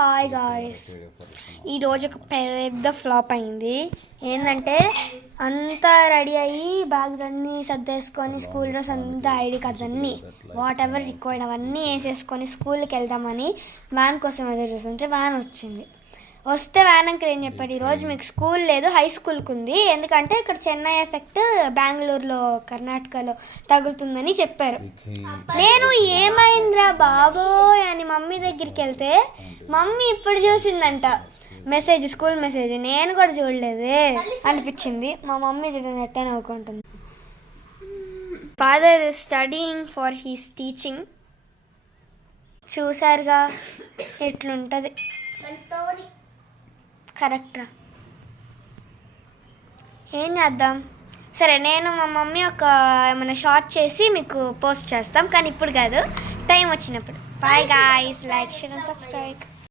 Hi guys, ఈరోజు ఒక పెద్ద ఫ్లాప్ అయింది. ఏంటంటే అంతా రెడీ అయ్యి బ్యాగ్స్ అన్నీ సర్దేసుకొని స్కూల్ డ్రెస్ అంతా ఐడి కార్డ్స్ అన్నీ వాట్ ఎవర్ రిక్వైర్డ్ అవన్నీ వేసేసుకొని స్కూల్కి వెళ్దామని వ్యాన్ కోసం ఎదురు చూస్తుంటే వ్యాన్ వచ్చింది. వస్తే వ్యాన్ అంకుల్ ఏం చెప్పాడు, ఈరోజు మీకు స్కూల్ లేదు, హై స్కూల్కి ఉంది, ఎందుకంటే ఇక్కడ చెన్నై ఎఫెక్ట్ బెంగళూరులో కర్ణాటకలో తగులుతుందని చెప్పారు. నేను ఏమైందిరా బాబోయ్ అని మమ్మీ దగ్గరికి వెళ్తే మమ్మీ ఇప్పుడు చూసిందంట మెసేజ్, స్కూల్ మెసేజ్. నేను కూడా చూడలేదే అనిపించింది. మా మమ్మీ చూడనట్టే నవ్వుకుంటుంది. Father studying for his teaching. చూసారుగా ఎట్లుంటుంది. కరెక్ట్రా, ఏం చేద్దాం. సరే, నేను మా మమ్మీ ఏమైనా షార్ట్ చేసి మీకు పోస్ట్ చేస్తాం, కానీ ఇప్పుడు కాదు, టైం వచ్చినప్పుడు. Bye guys, like share and subscribe.